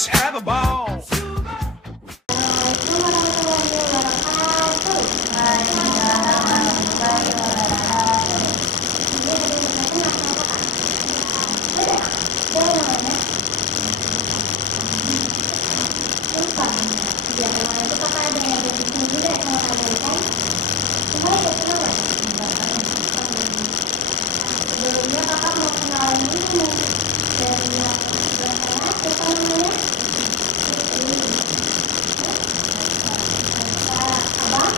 Let's have a ball. Assalamualaikum warahmatullahi wabarakatuh. Waalaikumsalam warahmatullahi wabarakatuh. Ini ada yang bertanya apa Kak? Ada? Ada namanya? Lupa. Ya kemarin itu Kakak ada yang berbicara juga sama kalian kan? Kemarin ada kenal nggak? Sebelumnya Kakak mau kenalan dulu dari yang bertanya siapa namanya? Abang?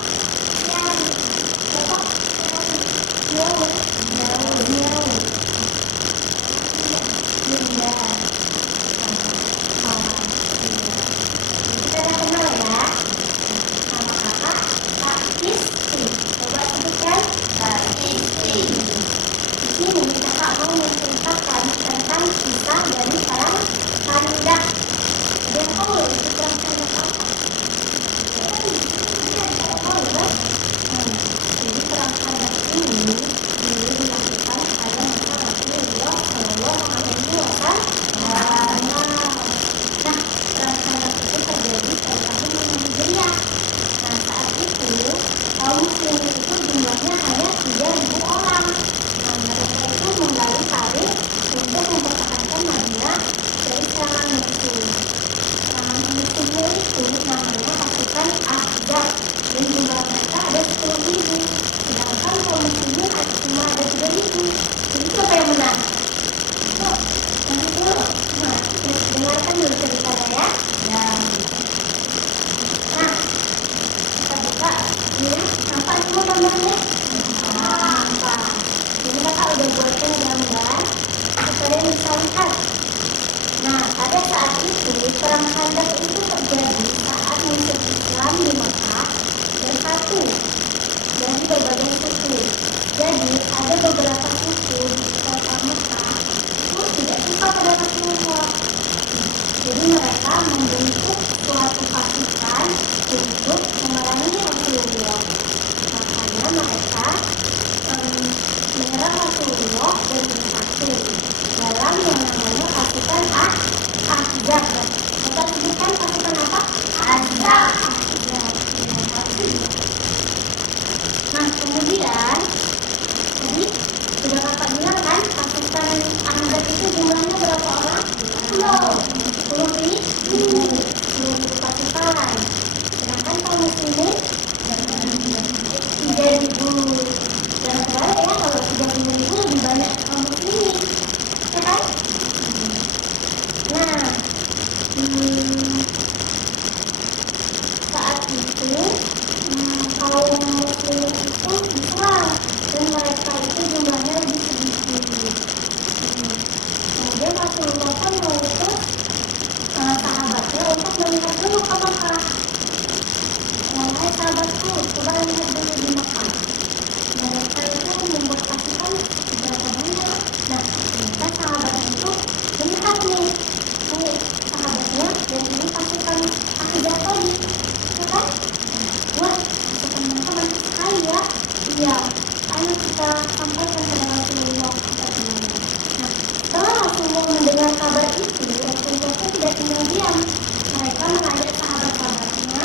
Ya, Bapak? Jauh. Bunda. Kita udah kenal ya. Sama kakak, Kak Kisti. Coba sebutkan. Kak Kisti. Di sini kakak mau menceritakan tentang kisah dari perang Khandaq. Dia tahu itu perang Khandaq apa? Jadi perang Khandaq ini dulu dilakukan pada masa Rasulullah Shallallahu Alaihi Wasallam. Nah, perang Khandaq itu terjadi pada tahun 5 Hijriah. Nah, saat itu kaum muslimin itu jumlahnya hanya 3.000 orang. Nah, mereka itu menggali parit untuk mempertahankan Madinah dari serangan musuh. Serangan musuhnya itu namanya pasukan Ahzab dan jumlah mereka ada 10.000, sedangkan kaum muslimin cuma ada 3.000. Jadi siapa yang menang? Nanti dulu. Nah, dengarkan dulu ceritanya ya. Nah, kita buka ya, nampak semua gambarnya? Nampak. Ini kakak udah buatkan gambar, kalian bisa lihat. Nah, pada saat itu perang Khandaq itu terjadi saat musuh Islam di Mekah bersatu dari berbagai suku. Jadi ada beberapa suku di kota Mekah itu tidak suka pada Rasulullah. Jadi mereka membentuk suatu pasukan untuk memerangi Rasulullah. Makanya mereka menyerang Rasulullah dan bersatu dalam yang namanya pasukan Ahzab. Kita sebutkan pasukan apa? Ahzab. Nah, kemudian tadi sudah kakak bilang kan pasukan Ahzab itu jumlahnya berapa orang? 10.000 pasukan. Sedangkan kaum muslimin 3.000. Dan sekarang ya kalau 30.000 lebih banyak kaum muslimin, ya kan? Nah, saat itu kaum muslimin itu diserang dan mereka itu jumlahnya lebih sedikit. Kemudian Rasulullah pun mengutus sahabatnya untuk melihat dulu ke Mekah. Wahai sahabatku, coba lihat dulu di Mekah. Mereka itu membuat pasukan berapa banyak. Nah, ternyata sahabatnya itu melihat nih sahabatnya dan ini pasukan Ahzab tadi, ya kan? Wah, pasukan mereka banyak sekali ya. Iya, ayo kita sampaikan kepada Rasulullah. Nah, setelah Rasulullah mendengar kabar itu, Rasulullah pun tidak tinggal diam. Mereka mengajak sahabat-sahabatnya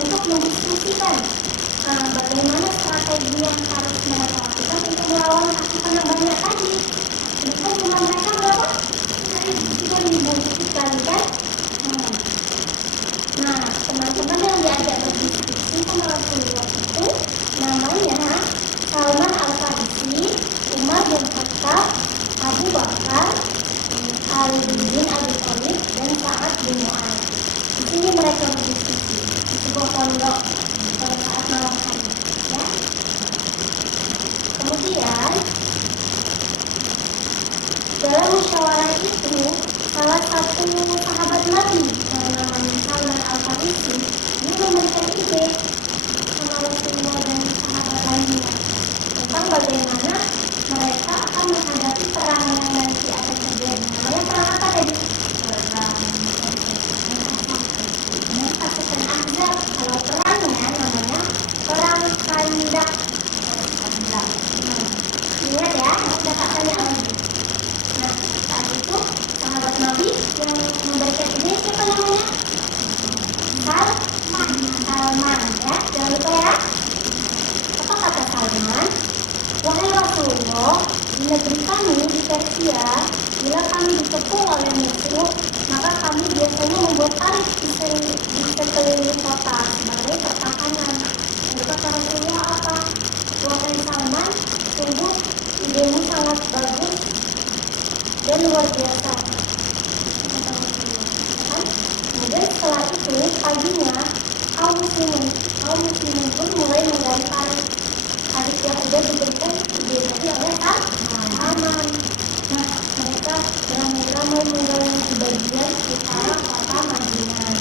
untuk mendiskusikan bagaimana strategi yang harus mereka lakukan untuk melawan pasukan yang banyak tadi. Sedangkan jumlah mereka berapa? 3.000 sekali kan? Nah, teman-teman yang diajak berdiskusi sama Rasulullah itu namanya Salman Al-Farisi, Umar bin Khattab, Abu Bakar, Ali bin Abi Thalib, dan Sa'ad bin Mu'adz. Di sini mereka berdiskusi di sebuah pondok pada saat malam hari, ya. ya. Apa kata Salman? Wahai Rasulullah, di negeri kami di Persia, bila kami dikepung oleh musuh, maka kami biasanya membuat parit di sekeliling kota sebagai pertahanan. Lalu kata Rasulullah apa? Wahai Salman, sungguh idemu sangat bagus dan luar biasa. Kemudian setelah itu paginya kaum muslimin pun mulai menggali parit yang sudah diberikan diikuti oleh Salman. Nah, mereka beramai-ramai menggali di bagian utara kota Madinah.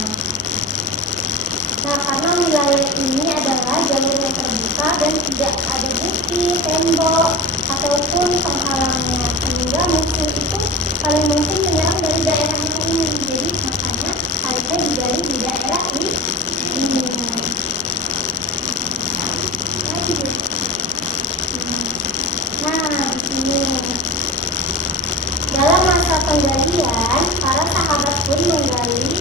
Nah, karena wilayah ini adalah jalur yang terbuka dan tidak ada bukti, tembok, ataupun penghalangnya, sehingga musuh itu paling mungkin menyerang dari daerah ini. Jadi makanya paritnya digali di daerah ini. Nah, di sini dalam masa penggalian, para sahabat pun menggali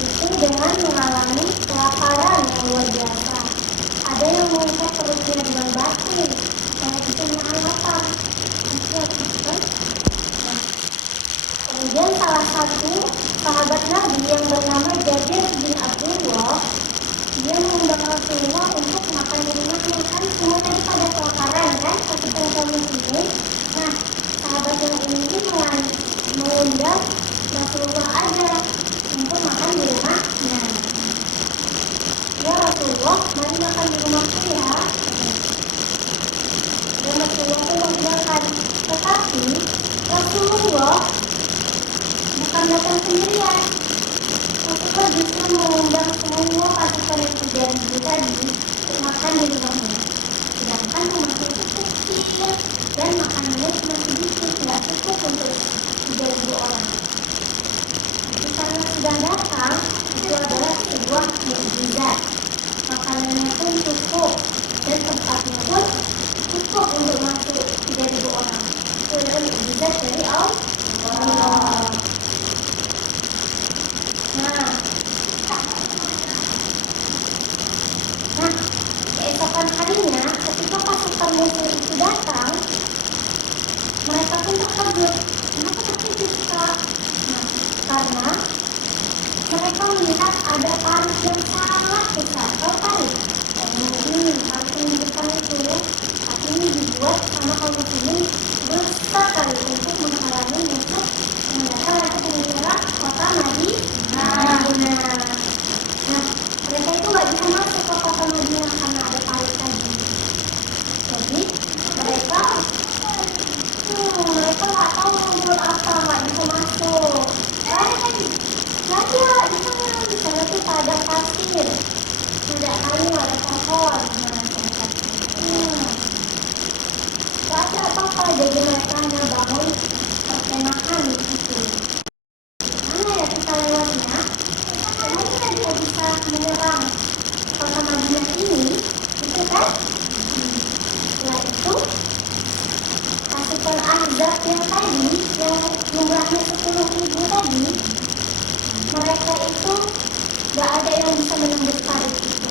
itu dengan mengalami kelaparan yang luar biasa. Ada yang mengikat perutnya dengan batu, karena itu menahan lapar. Kemudian salah satu sahabat Nabi yang bernama Jabir bin Abdullah, dia mengundang Rasulullah untuk makan di rumahnya. Kan semua tadi pada kelaparan kan, ketika kaum muslimin. Nah, sahabat yang ini mengundang Rasulullah aja untuk makan di rumahnya. Ya Rasulullah, mari makan di rumahku ya. Dan Rasulullah pun mengiyakan. Tetapi Rasulullah bukan datang sendirian. Rasulullah justru mengundang semua pasukan yang terjadi tadi untuk makan di rumahnya. Sedangkan rumahnya itu kecil dan makanannya cuma sedikit, tidak cukup untuk 3.000 orang. Jadi karena sudah datang, itu adalah sebuah mukjizat. Makanannya pun cukup dan tempatnya pun cukup untuk masuk 3.000 orang. Itu adalah mukjizat dari Allah. Nah, keesokan harinya ketika pasukan musuh itu datang, mereka pun terkejut. Kenapa terkejut, Kak? Nah, karena mereka melihat ada parit yang sangat besar. Oh, parit yang di depan itu, tapi ini dibuat sama kaum muslimin besar kali untuk menghalangi musuh yang datang untuk menyerang kota Madinah. Nah, mereka itu nggak bisa masuk ke kota Madinah karena ada parit tadi. Jadi mereka nggak tahu mau buat apa, nggak bisa masuk. Lagi ya di sana tuh ada pasir, ada kayu, ada pohon. Gak ada apa-apa, jadi mereka hanya bangun perkemahan di situ. Mana ya kita lewatnya? Karena kita tidak bisa menyerang kota Madinah ini, gitu kan? Setelah itu pasukan Ahzab yang tadi, yang jumlahnya 10.000 tadi, mereka itu gak ada yang bisa menembus parit itu.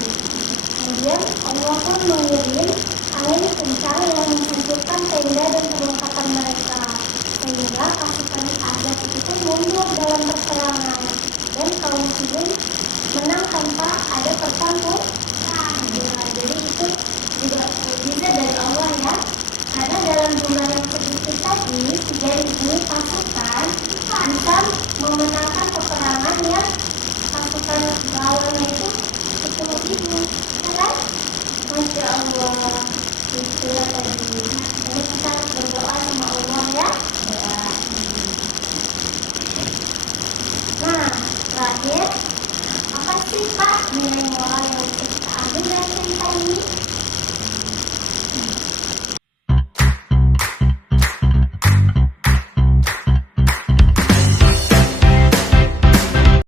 Kemudian Allah pun mengirim angin kencang yang menghancurkan tenda dan perlengkapan mereka, sehingga pasukan Ahzab itu pun mundur dalam perserangan dan kaum muslimin menang tanpa ada pertempuran. Jadi itu juga mukjizat dari Allah ya. Karena dalam jumlah yang sedikit tadi, 3.000 pasukan bisa memenangkan peperangan yang pasukan lawannya itu 10.000, kan? Masya Allah, itulah tadi. Jadi kita berdoa sama Allah ya. Nah, terakhir, apa sih Pak nilai moral yang